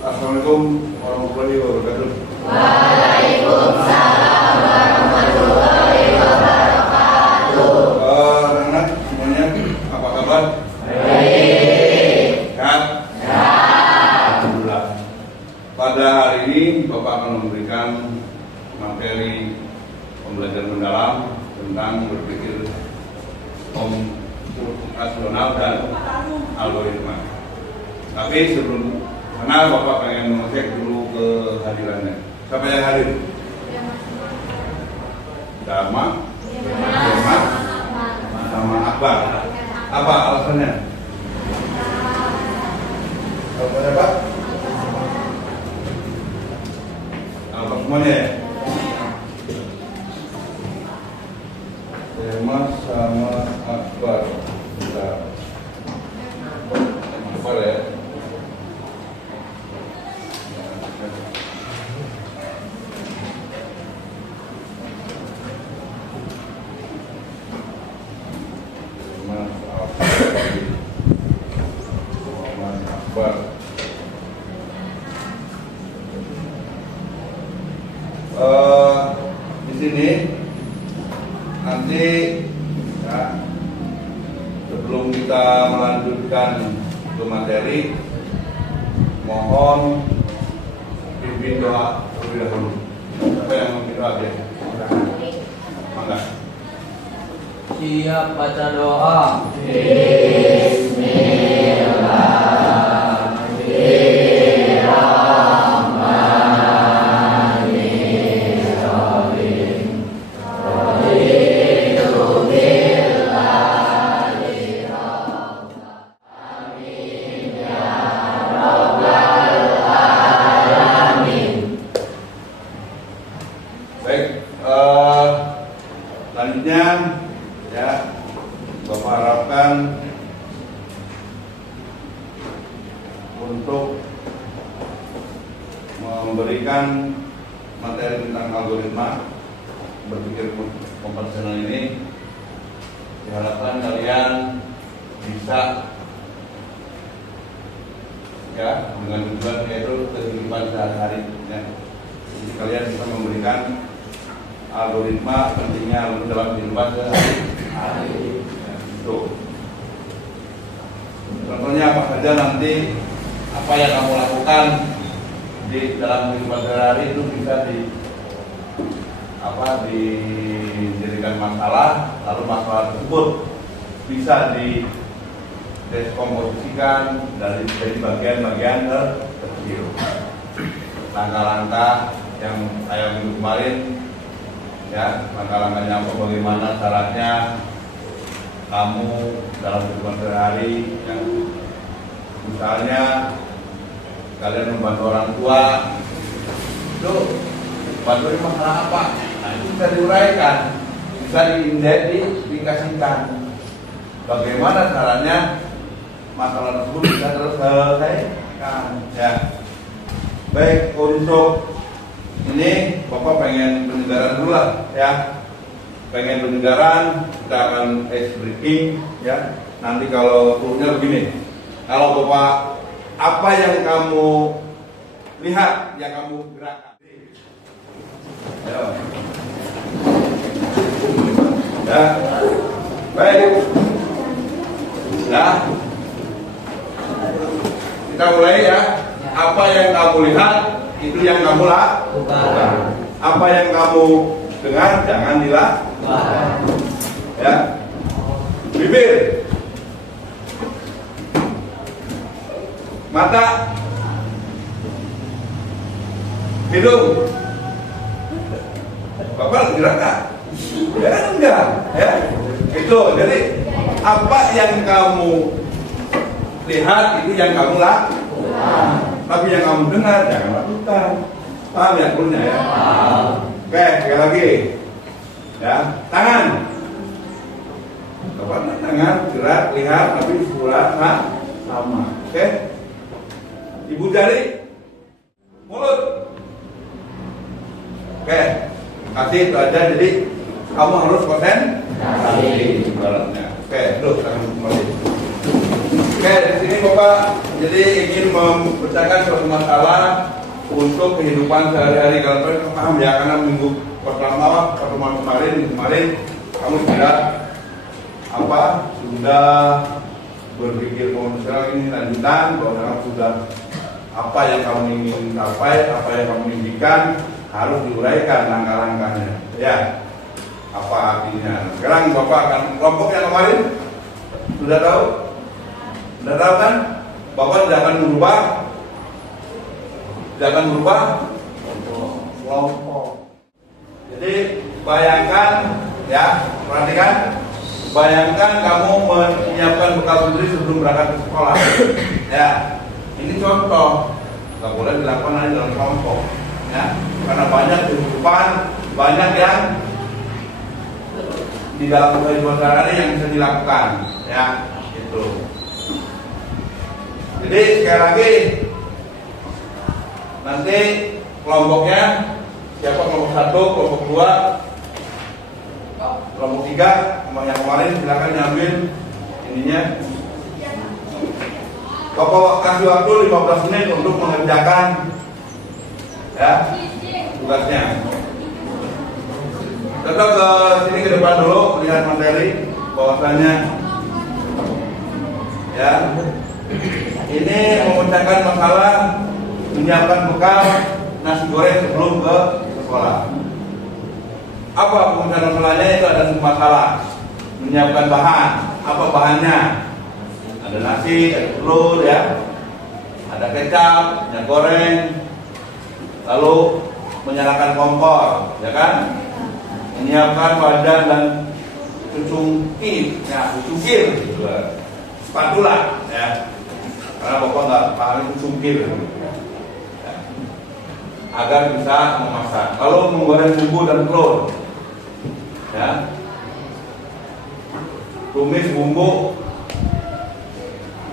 Assalamualaikum warahmatullahi wabarakatuh. Waalaikumsalam warahmatullahi wabarakatuh. Anak semuanya, apa kabar? Baik. Sehat? Alhamdulillah. Pada hari ini Bapak akan memberikan materi pembelajaran mendalam tentang berpikir komputasional dan algoritma. Tapi sebelum karena Bapak pengen mengecek dulu kehadirannya. Siapa yang hadir? Dharma, sama Akbar. Apa alasannya? Alasannya Pak? Apa semuanya ya? Dharma sama Akbar. Bentar. Akbar ya. Di sini nanti ya, sebelum kita melanjutkan ke materi, mohon pimpin doa terlebih dahulu. Siapa yang memimpin doa dia? Mangga. Siap baca doa. Baik, selanjutnya ya Bapak harapkan untuk memberikan materi tentang algoritma berpikir komputasional ini, diharapkan kalian bisa ya dengan tujuan yaitu kehidupan sehari-hari ya. Jadi kalian bisa memberikan algoritma pentingnya dalam kehidupan sehari-hari. Ya, itu. Contohnya apa saja nanti apa yang kamu lakukan di dalam kehidupan sehari-hari itu bisa dijadikan masalah, lalu masalah tersebut bisa dideskomposisikan dari bagian-bagian terkecil. Langkah-langkah yang saya minggu kemarin ya, langkah-langkahnya apa, bagaimana caranya kamu dalam kehidupan sehari-hari ya. Misalnya kalian membantu orang tua itu bantu masalah apa, nah itu bisa diuraikan, bisa diindikasikan bagaimana caranya masalah tersebut bisa terselesaikan ya. Baik, untuk ini Bapak pengen penyegaran dulu lah ya. Pengen penyegaran, kita akan ice breaking ya. Nanti kalau turunnya begini, kalau Bapak apa yang kamu lihat, yang kamu gerakkan ya. Baik ya, kita mulai ya. Apa yang kamu lihat itu yang kamu lakukan. Apa yang kamu dengar jangan dilakukan. Ya. Bibir, mata, hidung. Bapak gerak nggak? Ya enggak. Ya. Itu jadi apa yang kamu lihat itu yang kamu lakukan. Tapi yang kamu dengar jangan lakukan. Paham ya kulnya ya? Oke, sekali lagi. Ya, tangan. Tangan gerak, lihat, tapi suara sama. Oke. Ibu jari. Mulut. Oke. Kasih itu aja, jadi kamu harus konsentrasi ibaratnya. Oke, duduk tangan kembali. Oke, di sini Bapak jadi ingin memecahkan suatu masalah untuk kehidupan sehari-hari. Kalau kalian paham ya, karena minggu pertama pertemuan kemarin kamu sudah berpikir konvensional. Ini lanjutan bahwa kamu sudah apa yang kamu ingin capai, apa yang kamu impikan harus diuraikan langkah-langkahnya. Ya, apa artinya? Sekarang Bapak akan kelompok yang kemarin sudah tahu? Sudah tahu kan? Bapak tidak akan merubah kelompok. Jadi bayangkan ya, perhatikan. Bayangkan kamu menyiapkan bekal sendiri sebelum berangkat ke sekolah. Ya, ini contoh. Nggak boleh dilakukan hanya dalam kelompok. Ya, karena banyak kehidupan, banyak yang di dalam kehidupan sehari-hari yang bisa dilakukan. Ya, itu. Jadi sekali lagi nanti kelompoknya siapa kelompok 1, kelompok 2, kelompok 3 yang kemarin silakan nyambil ininya. Bapak kasih waktu 15 menit untuk mengerjakan ya tugasnya. Tetap ke sini ke depan dulu lihat materi bahwasanya ya ini memecahkan masalah menyiapkan bekal nasi goreng sebelum ke sekolah. Apa pemecahkan masalahnya? Itu ada masalah menyiapkan bahan. Apa bahannya? Ada nasi, ada telur ya, ada kecap, minyak goreng, lalu menyalakan kompor, ya kan? Menyiapkan wajan dan cucukir, spatula, ya. Karena Bapak nggak paham itu cungkir, ya. Agar bisa memasak. Lalu menggoreng bumbu dan telur, ya. Tumis bumbu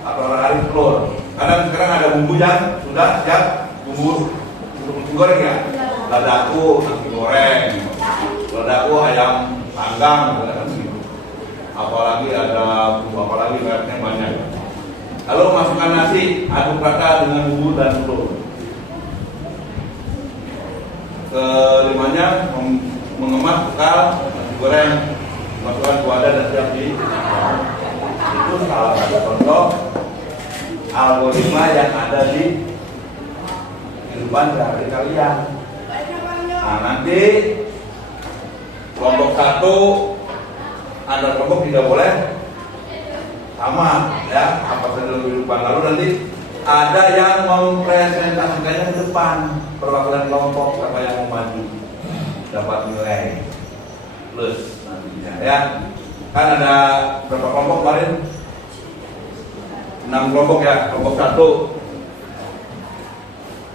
atau hari telur. Karena sekarang ada bumbu yang sudah siap, bumbu untuk goreng ya. Ladaku nasi goreng, ladaku ayam panggang, apalagi ada bumbu apalagi mereknya banyak. Lalu masukkan nasi, aduk rata dengan bumbu dan telur. Kelimanya mengemas bekal nasi goreng, masukkan ke wadah dan siap di. Itu salah satu contoh algoritma yang ada di kehidupan sehari kalian. Nah, nanti kelompok 1 ada kelompok tidak boleh sama ya apa saja dalam kehidupan. Lalu nanti ada yang mempresentasikannya ke depan, perwakilan kelompok siapa yang mau maju dapat nilai plus nantinya ya. Kan ada berapa kelompok kemarin? 6 kelompok ya. Kelompok 1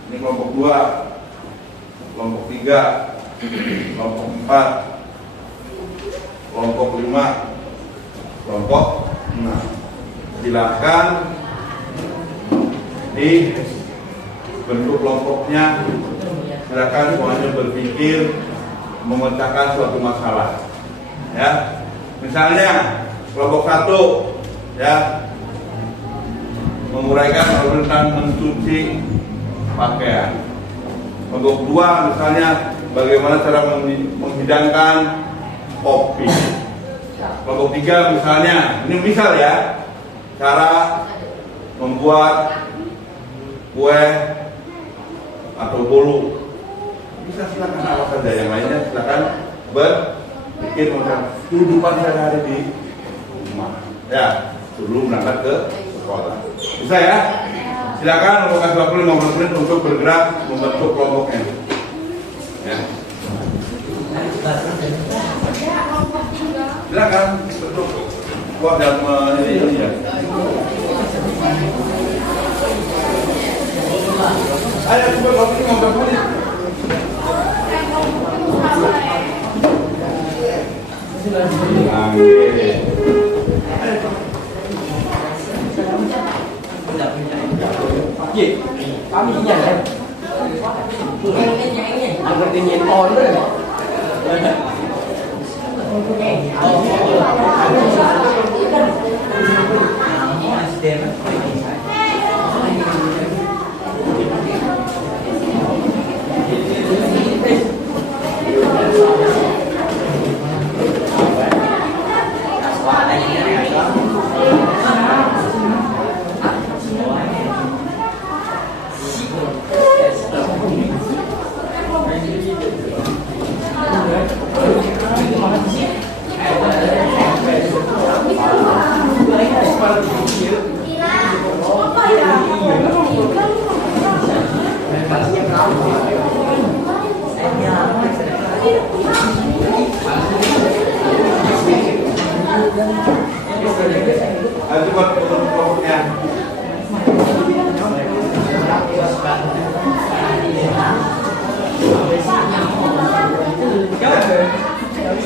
ini, kelompok 2, kelompok 3, kelompok 4, kelompok 5, kelompok 6. Silakan di bentuk kelompoknya, silakan semuanya berpikir memecahkan suatu masalah. Ya, misalnya kelompok 1 ya menguraikan tentang mencuci pakaian. Kelompok 2 misalnya bagaimana cara menghidangkan kopi. Kelompok 3 misalnya, ini misal ya, cara membuat kue atau bolu. Bisa silakan apa saja, yang lainnya silakan berpikir tentang kehidupan sehari-hari di rumah. Ya, sebelum berangkat ke sekolah. Bisa ya? Silakan membuka waktu 15 menit untuk bergerak membentuk kelompoknya. Ya. Silakan bentuk kelompok dan ini ya. Ayo coba waktu 15 menit. Gì? Có gì vậy em? Anh có kinh nghiệm con đấy. Itu buat kelompoknya.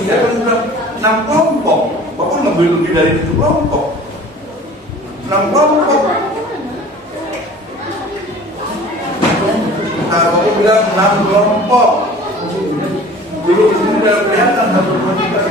Ya kan udah 6 kelompok. Bapak ngambil lebih dari 7 kelompok. 6 kelompok. Nah, Bapak bilang 6 kelompok. Dulu di sini udah kelihatan 1, 2, 3.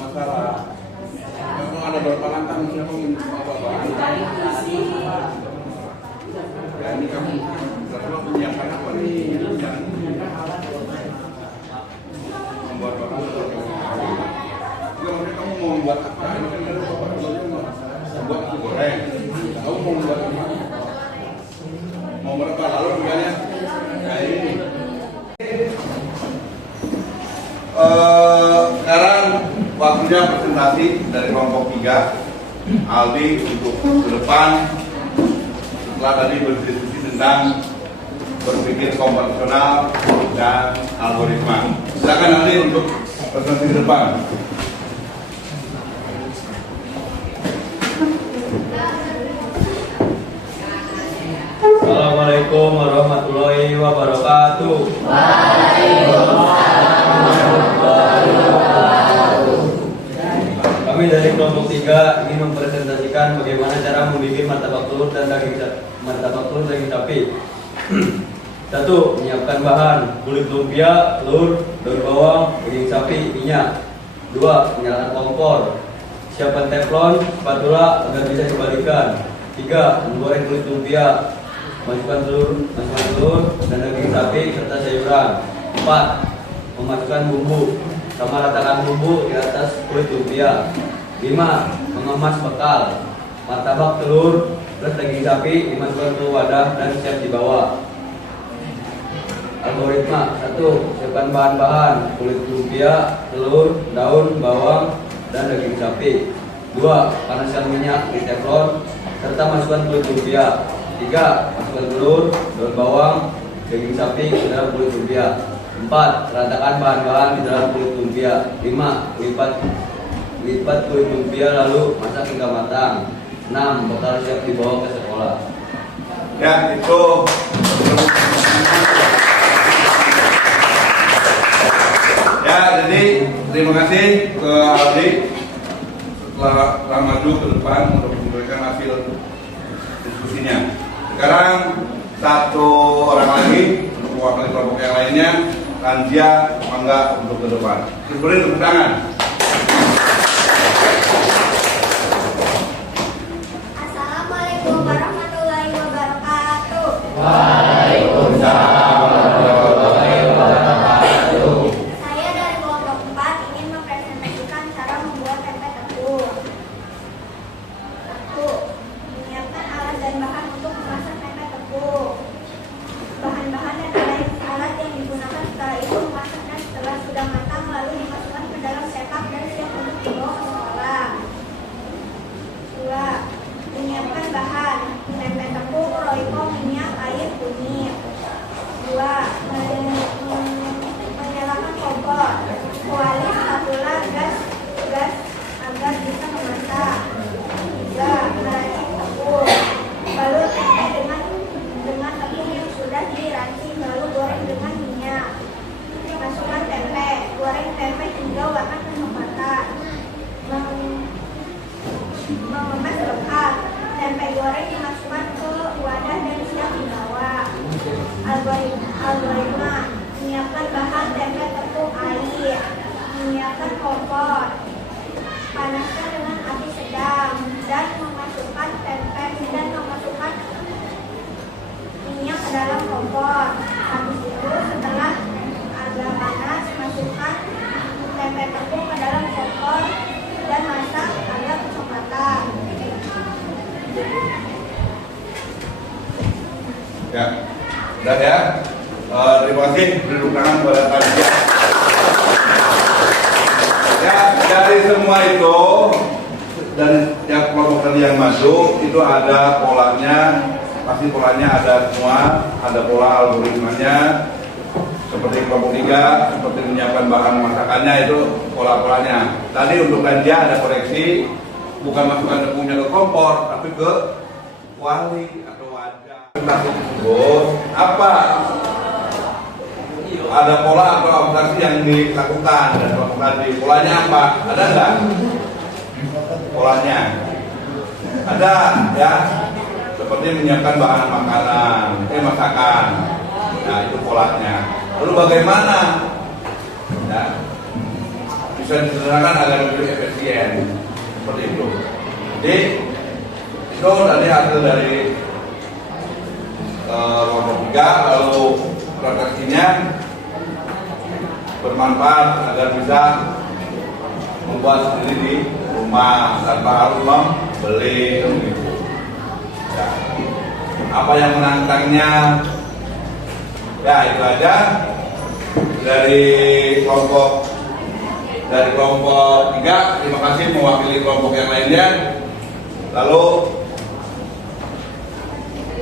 Masalah memang ada beberapa langkah memang ya ini kamu berdua menyiapkan apa nih? Membuat orang juga mungkin kamu mau membuat apa? Ini kan ada bapak membuat nasi goreng. Kamu mau membuat apa? Mau berapa? Lalu harganya kayak ini. Sekarang waktunya presentasi dari kelompok 3 Aldi untuk ke depan setelah tadi berdiskusi tentang berpikir komputasional dan algoritma. Silakan Aldi untuk presentasi ke depan. Assalamualaikum warahmatullahi wabarakatuh. Kami dari kelompok 3 ingin mempresentasikan bagaimana cara membuat martabak telur dan daging sapi. 1. Menyiapkan bahan: kulit lumpia, telur, daun bawang, daging sapi, minyak. 2. Menyalakan kompor. Siapkan teflon, spatula agar bisa dibalikan. 3. Menggoreng kulit lumpia. Masukkan telur dan daging sapi serta sayuran. 4. Memasukkan bumbu. Sama ratakan bumbu di atas kulit lumpia. 5. Mengemas bekal. Martabak telur plus daging sapi dimasukkan ke wadah dan siap dibawa. Algoritma: 1. Siapkan bahan-bahan: kulit lumpia, telur, daun bawang, dan daging sapi. 2. Panaskan minyak di teflon serta masukkan kulit lumpia. 3. Masukkan telur, daun bawang, daging sapi ke dalam kulit lumpia. 4. Ratakan bahan-bahan di dalam kulit lumpia. 5. Lipat kulit lumpia lalu masak hingga matang. 6. Bekal siap dibawa ke sekolah. Ya, itu ya, jadi terima kasih ke Aldi setelah maju ke depan untuk memberikan hasil diskusinya. Sekarang satu orang lagi untuk mewakili kelompok yang lainnya, Lansia, mangga untuk ke depan. Diberi tepuk tangan. Assalamualaikum warahmatullahi wabarakatuh. Waalaikumsalam warahmatullahi wabarakatuh. Saya dari kelompok 4 ingin mempresentasikan cara membuat tempe tepung. 1. Menyiapkan alat dan bahan untuk memasak tempe tepung. Bahan-bahan dan alat yang digunakan setelah itu memasak, dan setelah sudah matang lalu dimasukkan ke dalam cetak dan siap untuk dibawa ke sekolah. 2. Menyiapkan bahan tempe tepung, royco, minyak, air, kunyit. 2. Menyalakan kompor, kuali, spatula, gas agar bisa memasak. 3. Meracik tepung, balut tempe dengan tepung yang sudah diracik, lalu goreng dengan minyak. Masukkan tempe, goreng tempe hingga warna kecoklatan. Mengemas bekal, tempe goreng dimasukkan ke wadah dan siap dibawa. Algoritma, menyiapkan bahan tempe tepung, air, menyiapkan kompor, panaskan dengan api sedang, dan memasukkan minyak ke dalam kompor. Habis itu setelah agak panas, masukkan tempe tepung ke dalam kompor dan masak agar kecoklatan. Ya, udah ya. Terima kasih. Beri tepuk tangan kepada Lansia. Ya, dari semua itu dan yang kelompok tadi yang masuk itu ada polanya, pasti polanya ada semua, ada pola algoritmanya. Seperti kelompok 3, seperti menyiapkan bahan masakannya, itu pola-polanya. Tadi untuk Lansia ada koreksi, bukan masukkan tepungnya ke kompor, tapi ke kuali atau wadah. Apa? Ada pola atau operasi yang dilakukan dan kelompok tadi. Polanya apa? Ada nggak? Polanya ada ya. Seperti menyiapkan bahan makanan, masakan. Nah, itu polanya. Lalu bagaimana? Ya, bisa disederhanakan agar lebih efisien. Seperti itu. Jadi itu tadi hasil dari kelompok 3. Lalu refleksinya bermanfaat agar bisa membuat sendiri di rumah tanpa harus membeli. Ya. Apa yang menantangnya? Ya, itu aja dari kelompok 3. Terima kasih mewakili kelompok yang lainnya. Lalu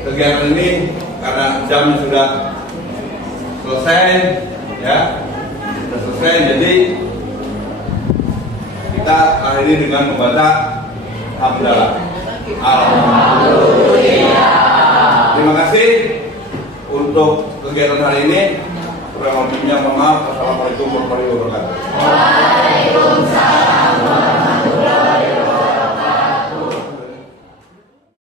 kegiatan ini karena jam sudah selesai, ya sudah selesai, jadi kita akhiri dengan membaca hamdalah. Alhamdulillah. Terima kasih untuk kegiatan hari ini. Kurang lebihnya mohon maaf. Wassalamualaikum warahmatullahi wabarakatuh. Waalaikumsalam.